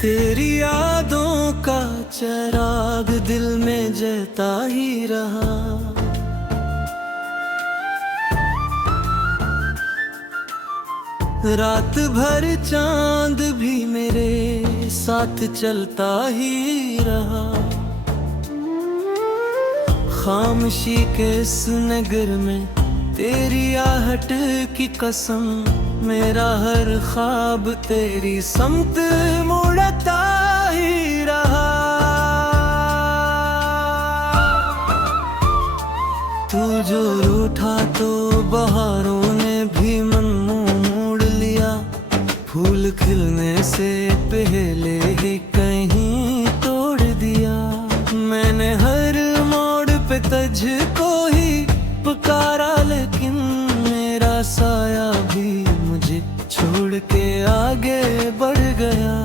तेरी यादों का चिराग दिल में जलता ही रहा। रात भर चांद भी मेरे साथ चलता ही रहा। खामोशी के इस नगर में तेरी आहट की कसम, मेरा हर ख्वाब तेरी समत मुड़ता ही रहा। तू जो रूठा तो बहारों ने भी मन मोड़ लिया। फूल खिलने से पहले ही कहीं तोड़ दिया। मैंने हर मोड़ पे तुझको ही पुकारा, लेकिन मेरा साया भी मुझे छोड़ के आगे बढ़ गया।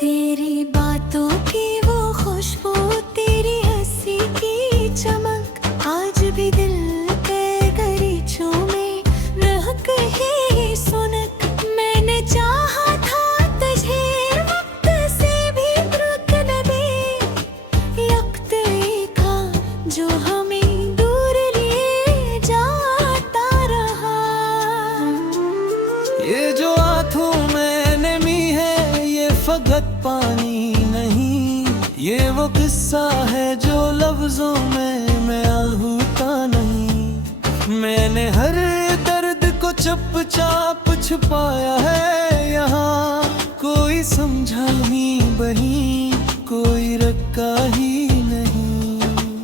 तेरी बातों की वो खुशबू, तेरी हंसी की चमक, आज भी दिल के गलीचों में महक है सुनक। मैंने चाहा था तुझे वक्त से भी रुक न दे, वक्त एक था जो हमें दूर ले जाता रहा। ये जो आंखों में नमी है ये फकत पानी नहीं, ये वो किस्सा है जो लफ्जों में मैं आहूता नहीं। मैंने हर दर्द को चुपचाप छुपाया है यहाँ, कोई समझा नहीं बही, कोई रखा ही नहीं।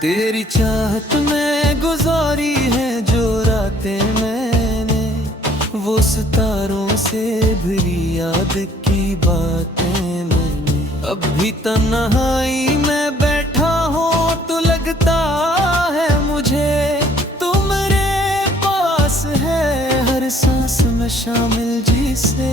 तेरी चाहत में गुजारी है जो रातें मैंने, वो सितारों से भरी याद की बातें मैंने। अब भी तन्हाई में बैठा हूँ तो लगता है मुझे तू मेरे पास है, हर सांस में शामिल जिसे।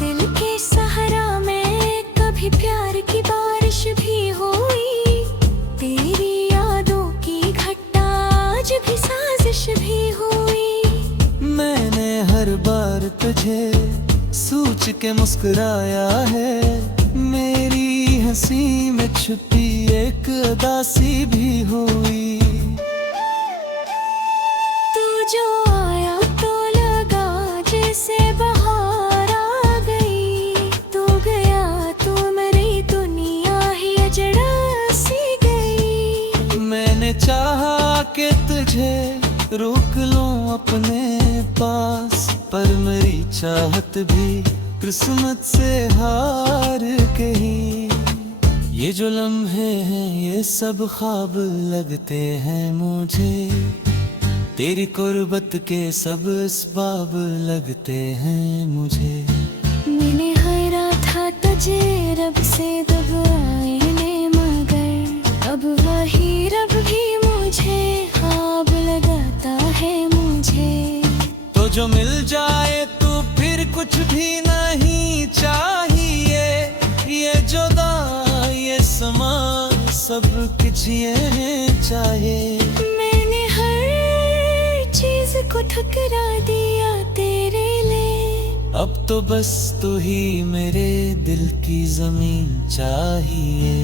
दिल के सहारा में कभी प्यार की बारिश भी हुई, तेरी यादों की घटना आज भी साजिश भी हुई। मैंने हर बार तुझे सोच के मुस्कुराया है, मेरी हंसी में छुपी एक उदासी भी हुई। तू जो आया तो लगा जैसे बहार आ गई, तू गया तो मेरी दुनिया ही अजड़ा सी गई। मैंने चाहा कि तुझे रोक लूं अपने पास, पर मेरी चाहत भी किस्मत से हार गई। ये जो लम्हे हैं ये सब ख्वाब लगते हैं मुझे, तेरी कुर्बत के सब असबाब लगते हैं मुझे। मैंने हारा था तुझे रब से दबाने, मगर अब वही रब भी मुझे ख्वाब लगाता है मुझे। तो जो मिल जाए तो फिर कुछ भी नहीं चाहिए, ये जुदा ये समा सब कुछ ये चाहे। मैंने हर चीज को ठुकरा दिया तेरे लिए, अब तो बस तू ही मेरे दिल की जमीन चाहिए।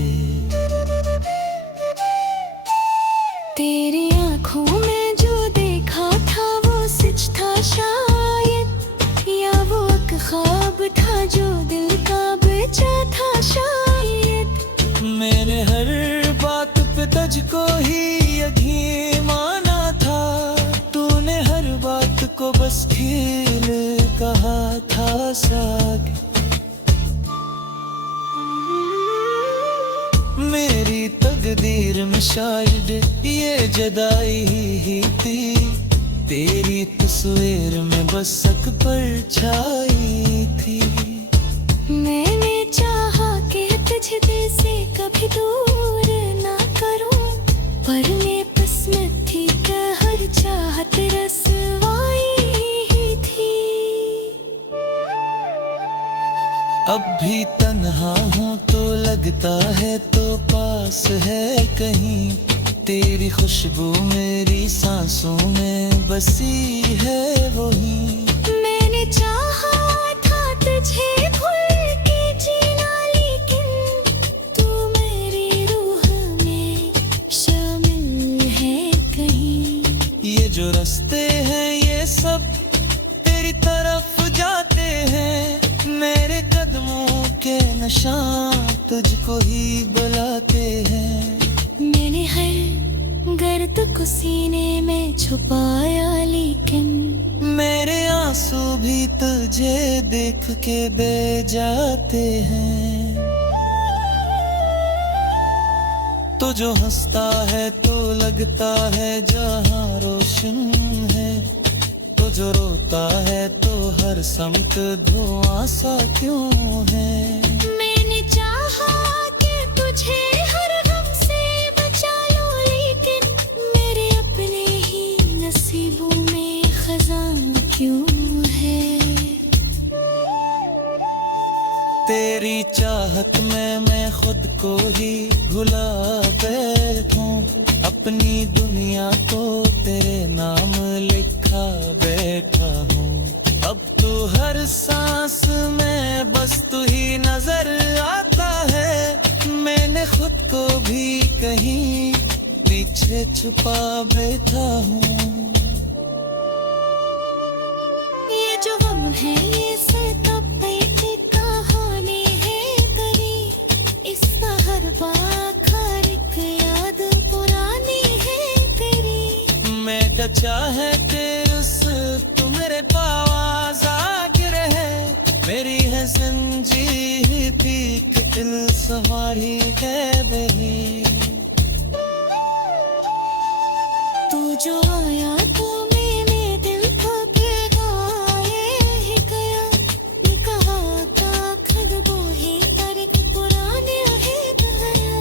तेरी आंखों में जो देखा था वो सच था शायद, या वो एक ख्वाब था जो दिल का बचा था शायद। मैंने हर बात पे तुझको ही यकीन माना था, तूने हर बात को बस खेल कहा था साग। मेरी तकदीर में शायद ये जुदाई ही थी, तेरी तस्वीर में बस एक परछाई थी। मैंने चाहा कि तुझे दिल से कभी दूर ना करूं, पर ये किस्मत थी कि हर चाहत रसवाई ही थी। अब भी तन्हा रहा हूँ तो लगता है तो पास है कहीं, तेरी खुशबू मेरी सांसों में बसी है वही। मैंने चाहा था तुझे भूल के जीना, लेकिन तू मेरी रूह में शामिल है कहीं। ये जो रास्ते हैं ये सब तेरी तरफ जाते हैं, मेरे कदमों के निशान तुझको ही बुलाते हैं। मैंने हर गर्द को सीने में छुपाया, लेकिन मेरे आंसू भी तुझे देख के बह जाते हैं। तो जो हंसता है तो लगता है जहां रोशन है, तो जो रोता है तो हर समत धुआं सा क्यों है। मैंने चाहा कि तुझे हर गम से बचा लो, लेकिन मेरे अपने ही नसीबों में खजान क्यों है। तेरी चाहत में मैं खुद को ही भुला बैठूं, अपनी दुनिया को तेरे नाम लिखा बैठा हूँ। अब तो हर सांस में बस तू ही नजर आता है, मैंने खुद को भी कहीं पीछे छुपा बैठा हूँ। ये जो गम है ये सितम की कहानी है कहीं, इसका हर बात हर एक याद पुरानी है तेरी। मैं डचा है तेरे से तू मेरे पास आके रहे, मेरी है संजी पीक दिल सवारी है बही। तू जो आया तो मेरे दिल को भिगाए ही गया, ये कहा था खुद वो ही तारीख पुराने है गया।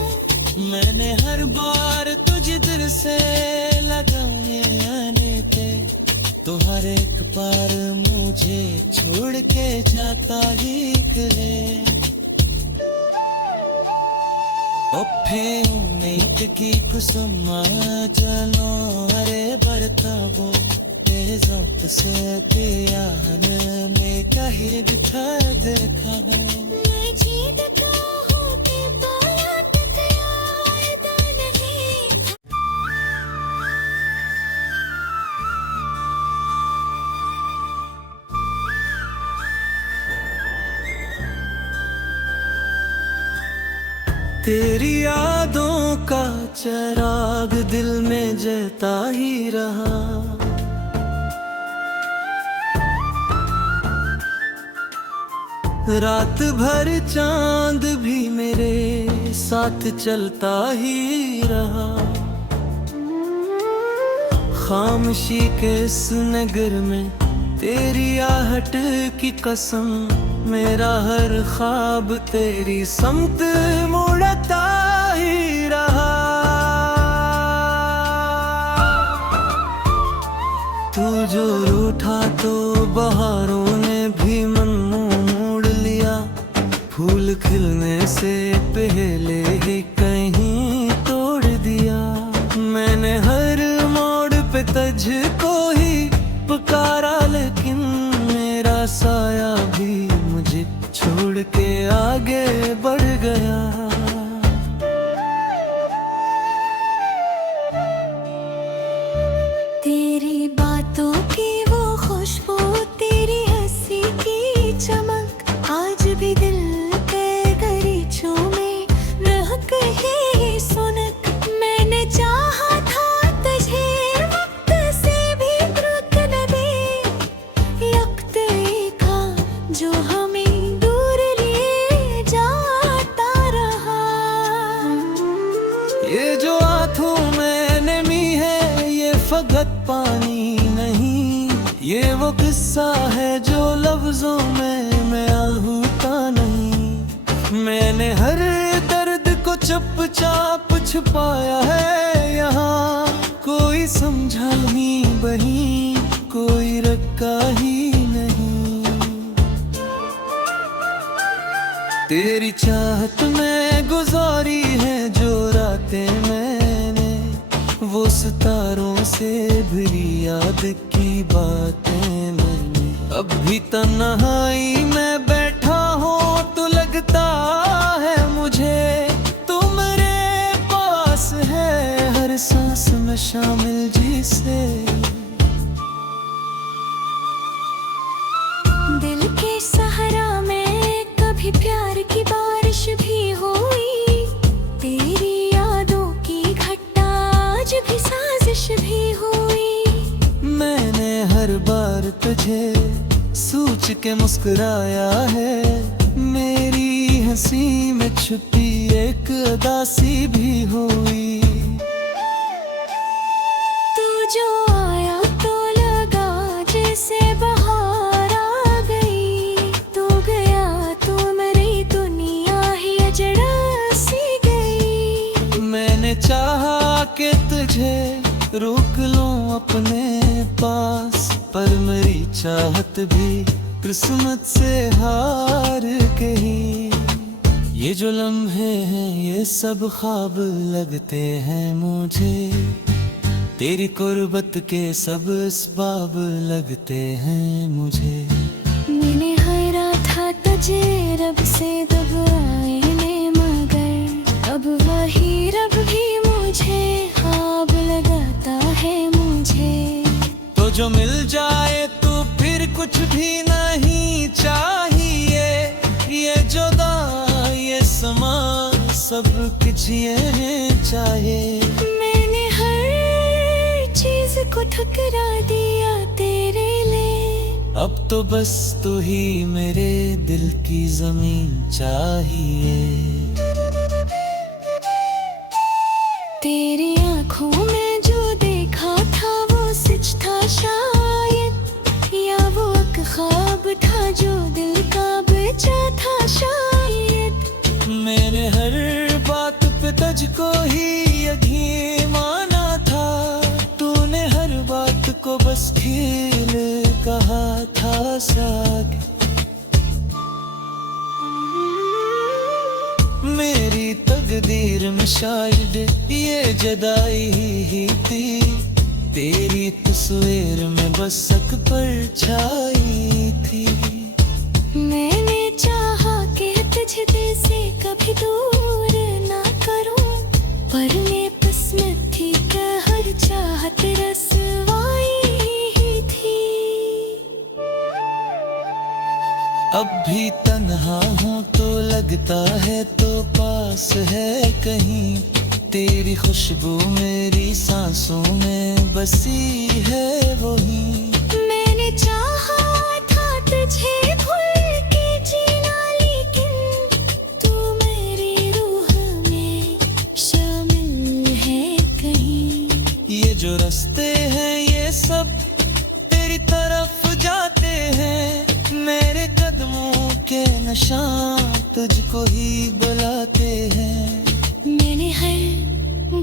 मैंने हर बार तुझे दिल से लगाए आने थे, तो हर एक बार मुझे छोड़ के जाता ही करे। उम्मीद की कुसुम जनो अरे बरतावो तेजोत से प्यार में कहीं दिखा देखा हो। मैं जीत का हूँ कि तो याद याद नहीं। तेरी यादों का चिराग दिल में जलता ही रहा, रात भर चांद भी मेरे साथ चलता ही रहा। खामोशी के इस नगर में तेरी आहट की कसम, मेरा हर ख्वाब तेरी समत मुड़ता ही रहा। तू जो रूठा तो बहारों ने भी मन मोड़ लिया, फूल खिलने से पहले ही कहीं तोड़ दिया। मैंने हर मोड़ पे तुझको ही पुकारा, लेकिन मेरा साया भी मुझे छोड़ के आगे बढ़ गया। तेरी बातों की वो खुशबू, तेरी हंसी की चमक, आज भी दिल के गलीचों में महक है सुनक। मैंने चाहा था तुझे वक्त से भी रुक न दे, वक्त एक था जो हमें दूर ले जाता रहा। ये जो आंखों में नमी है ये फकत पानी नहीं, ये वो किस्सा है जो लफ्जों में मैं आहूता नहीं। मैंने हर दर्द को चुपचाप छुपाया है यहाँ, कोई समझा नहीं बही कोई रखा ही नहीं। तेरी चाहत में गुजारी है जो रातें मैंने, वो सितारों से भरी याद की बातें मैंने। अब भी तन्हाई में बैठा हूँ तो लगता है मुझे तू मेरे पास है, हर सांस में शामिल जिसे। दिल के सहारा में कभी प्यार की बारिश भी हुई, तेरी यादों की घटना आज भी साजिश भी हुई। मैंने हर बार तुझे सोच के मुस्कुराया है, मेरी हंसी में छुपी एक उदासी भी हुई। तू जो आया तो लगा जैसे बहार आ गई, तू गया तो मेरी दुनिया ही अजड़ा सी गई। मैंने चाहा कि तुझे रोक लूं अपने पास, पर मेरी चाहत भी किस्मत से हार गई। ये जो लम्हे हैं ये सब ख्वाब लगते हैं मुझे, तेरी कुर्बत के सब असबाब लगते हैं मुझे। मैंने हारा था तुझे रब से दबाए ने, मगर अब वही रब भी मुझे ख्वाब लगाता है मुझे। तो जो मिल जाए तो फिर कुछ भी नहीं चाहिए, ये जुदा ये समा सब कुछ ये चाहे। मैंने हर चीज को ठुकरा दिया तेरे लिए, अब तो बस तू ही मेरे दिल की जमीन चाहिए। तेरी आंखों में जो देखा था वो सच था शायद, या वो एक ख्वाब था जो दिल का बचा था शायद। मैंने हर बात पे तुझको ही यकीन माना था, तूने हर बात को बस खेल कहा था साग। मेरी तकदीर में शायद ये जुदाई ही थी, तेरी तस्वीर में बस एक परछाई थी। मैंने चाहा कि तुझे दिल से कभी दूर ना करूं, पर ये किस्मत थी कि हर चाहत रसवाई ही थी। अब भी तन्हा हूँ तो लगता है तो पास है कहीं, तेरी खुशबू मेरी सांसों में बसी है वही। मैंने चाहा था तुझे भूल के जीना, लेकिन तू मेरी रूह में शामिल है कहीं। ये जो रास्ते हैं ये सब तेरी तरफ जाते हैं, मेरे कदमों के निशान तुझको ही बुलाते हैं। मैंने हर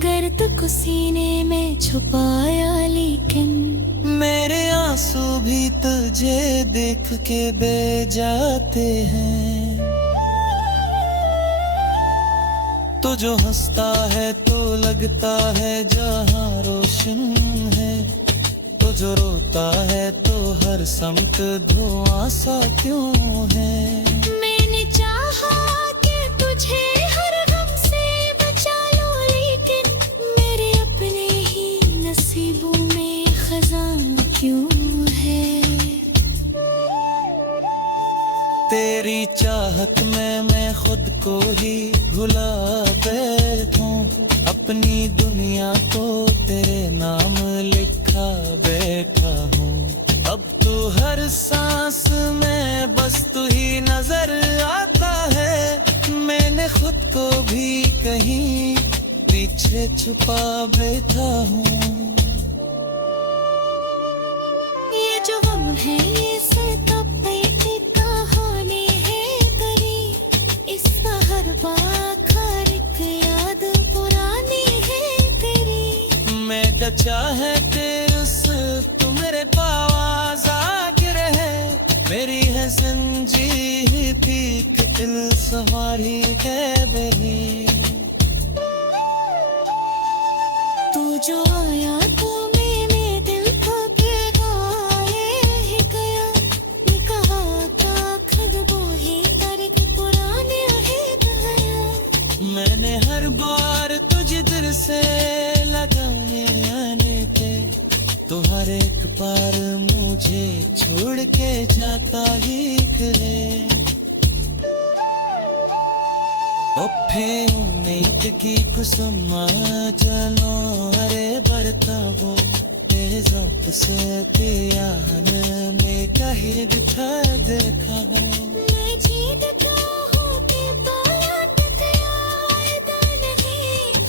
गर्द को सीने में छुपाया, लेकिन मेरे आंसू भी तुझे देख के बह जाते हैं। तो जो हंसता है तो लगता है जहां रोशन है, तो जो रोता है तो हर समत धुआं सा क्यों है। मैंने चाहा कि तुझे हर गम से बचा लो, लेकिन मेरे अपने ही नसीबों में खजान क्यों है। तेरी चाहत में मैं खुद को ही भुला बैठूं, अपनी दुनिया को तेरे नाम लिखा बैठा हूँ। अब तो हर सांस में बस तू ही नजर आता है, मैंने खुद को भी कहीं पीछे छुपा बैठा हूँ। ये जो गम है ये सतापे की कहानी है तेरी, इसका हर बार एक याद पुरानी है तेरी। मैं डचा है तेरे से तू मेरे पास आके रहे, मेरी है जंजीर थी कि दिल सहा और एक बार मुझे छोड़ के जाता ही करे उम्मीद की कुसुम जनो अरे बरतावो तेजप से त्यान में कहीं दिखा देखा मैं जीता हूँ कि बात याद नहीं।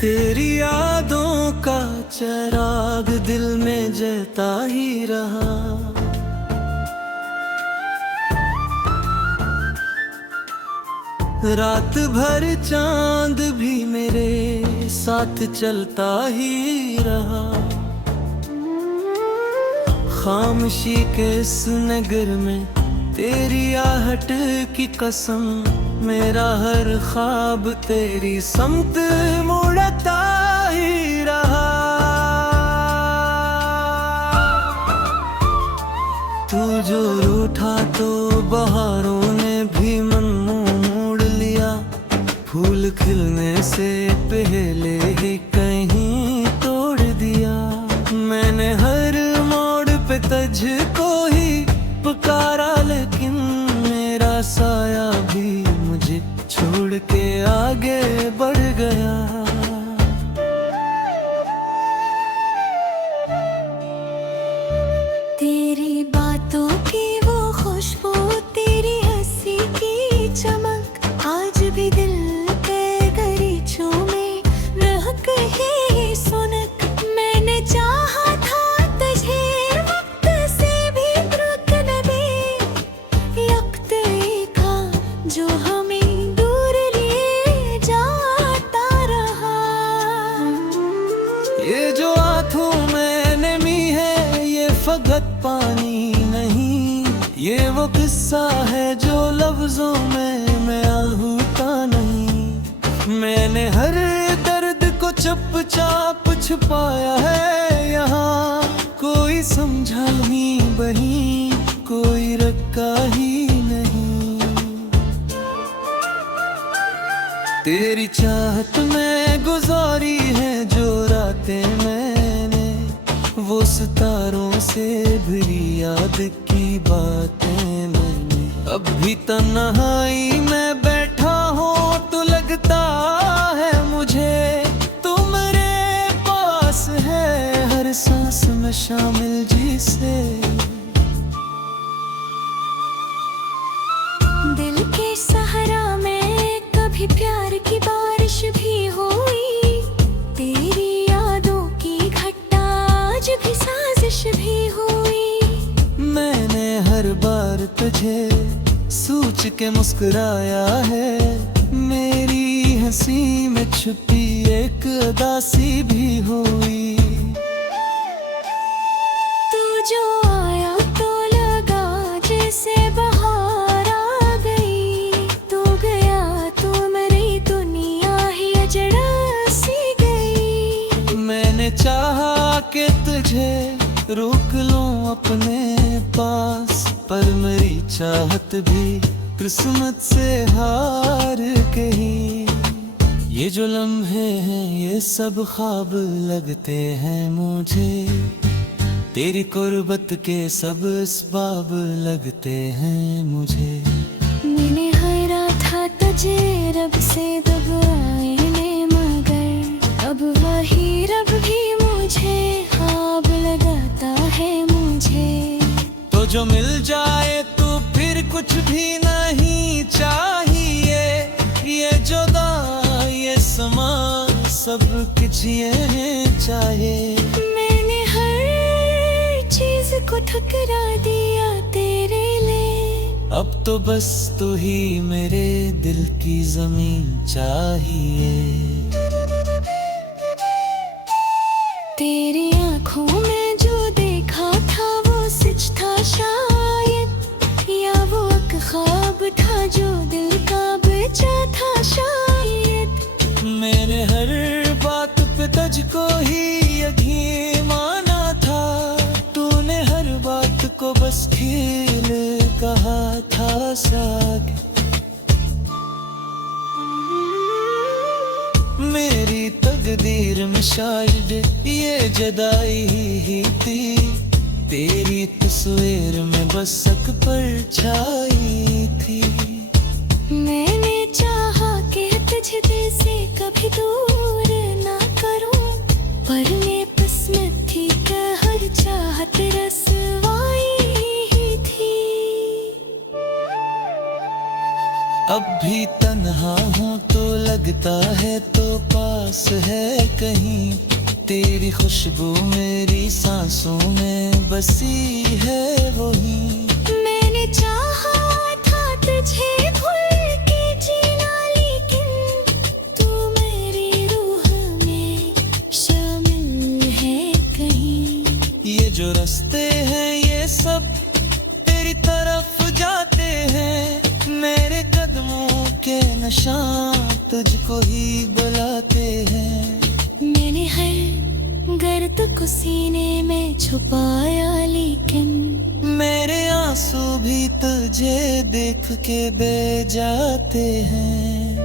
तेरी यादों का चिराग दिल में जलता ही रहा रात भर चांद भी मेरे साथ चलता ही रहा खामोशी के इस नगर में तेरी आहट की कसम मेरा हर ख्वाब तेरी समत मुड़ता ही रहा तू जो रूठा तो बहारों ने भी मन मोड़ लिया फूल खिलने से पहले ही कहीं तोड़ दिया मैंने हर मोड़ पे तुझको ही पुकारा लेकिन मेरा साया भी मुझे छोड़ के आगे बढ़ गया तेरी बातों की वो खुशबू तेरी हंसी की चमक आज भी दिल पे गरीचों में रह कहीं सुनक मैंने चाहा था तुझे वक्त से भी रुक न दे वक्त था जो हमें दूर लिए जाता रहा ये जो आंखों में नमी है ये फकत पानी नहीं ये वो किस्सा है जो लफ्जों में मैं आहूता नहीं मैंने हर दर्द को चुपचाप छुपाया है यहाँ कोई समझा ही बही कोई रखा ही नहीं तेरी चाहत में गुजारी है जो रातें मैंने वो सितारों से भरी याद की बातें मैंने अब भी तन्हाई में बैठा हूँ तो लगता है मुझे तू मेरे पास है हर सांस में शामिल जिसे दिल के सहारा में कभी प्यार की बारिश भी हुई तेरी यादों की घटा आज भी साजिश भी हुई मैंने हर बार तुझे सोच के मुस्कुराया है मेरी हंसी में छुपी एक उदासी भी हुई तू जो आया तो लगा जैसे बहार आ गई तू गया तो मेरी दुनिया ही अजड़ा सी गई मैंने चाहा कि तुझे रोक लूं अपने पास पर मेरी चाहत भी किस्मत से हार गई ये जो लम्हे हैं ये सब ख्वाब लगते हैं मुझे तेरी कुर्बत के सब असबाब लगते हैं मुझे मैंने हारा था तुझे रब से दबाने मगर अब वही रब भी मुझे ख्वाब लगाता है मुझे तो जो मिल जाए तो फिर कुछ भी नहीं चाहिए ये जुदा ये समा सब कुछ ये चाहे मैंने हर चीज को ठुकरा दिया तेरे लिए अब तो बस तू ही मेरे दिल की जमीन चाहिए तेरी आंखों में जो देखा था वो सच था शायद या वो एक ख्वाब था जो दिल का बेचा था शायद मैंने हर बात पे तुझको ही यकीन माना था तूने हर बात को बस खील कहा था साग। मेरी तकदीर में शायद ये जुदाई ही थी, तेरी तस्वीर में बस एक परछाई थी। मैंने चाहा कि तुझे से कभी दूर ना करूं, पर ये किस्मत थी कि हर चाहत रसवाई ही थी। अब भी तन्हा हूँ तो लगता है तो पास है कहीं, तेरी खुशबू मेरी सांसों में बसी है वही। मैंने चाहा था तुझे भूल के जीना, लेकिन तू मेरी रूह में शामिल है कहीं। ये जो रास्ते हैं ये सब तेरी तरफ जाते हैं, मेरे कदमों के निशान तुझको ही बुलाते हैं। मैंने हर गर्द को सीने में छुपाया, लेकिन मेरे आंसू भी तुझे देख के बह जाते हैं।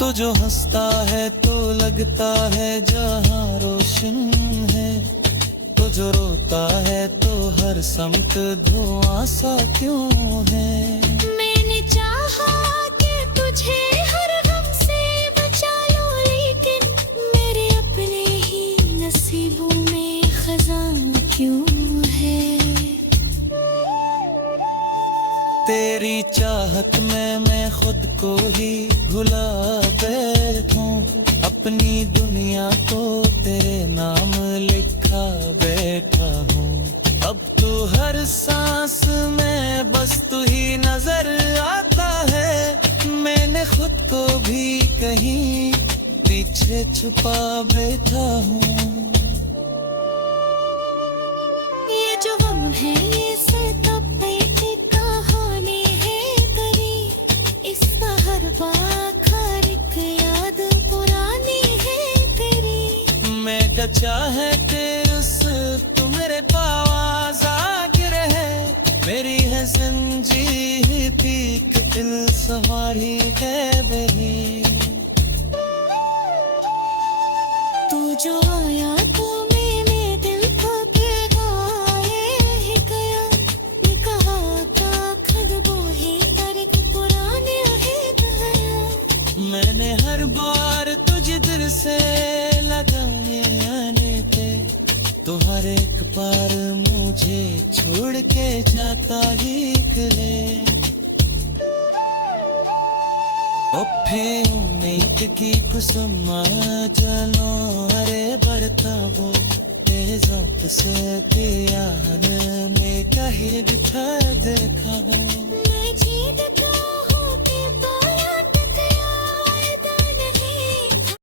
तो जो हंसता है तो लगता है जहां रोशन है, तो जो रोता है तो हर समत धुआं सा क्यों है। मैंने चाहा कि तुझे हर गम से बचा लो, लेकिन मेरे अपने ही नसीबों में खजां क्यों है। तेरी चाहत में मैं खुद को ही भुला बैठूं, अपनी दुनिया को तेरे नाम लिखा बैठा हूँ। अब तू हर सांस में बस तू ही नजर आता है, मैंने खुद को भी कहीं पीछे छुपा बैठा हूँ। ये जो गम है ये सितम की कहानी है तेरी, इसका हर बात हर एक याद पुरानी है तेरी। मैं बचा है तेरे उस तू मेरे पास आके रहे, मेरी है संजीही पीक दिल सवारी है बही। तू जो आया तो मैंने दिल को भिगाए ही गया, ये कहा का खुद वो ही तर्क पुराने है गया। मैंने हर बार तुझे दिल से लगाने आने पे, तो हर एक बार मुझे छोड़ के जाता ही खले। उम्मीद की कुसुम जनो अरे बरता वो तेज़ों से पिया में कहीं बिठा देखा हो।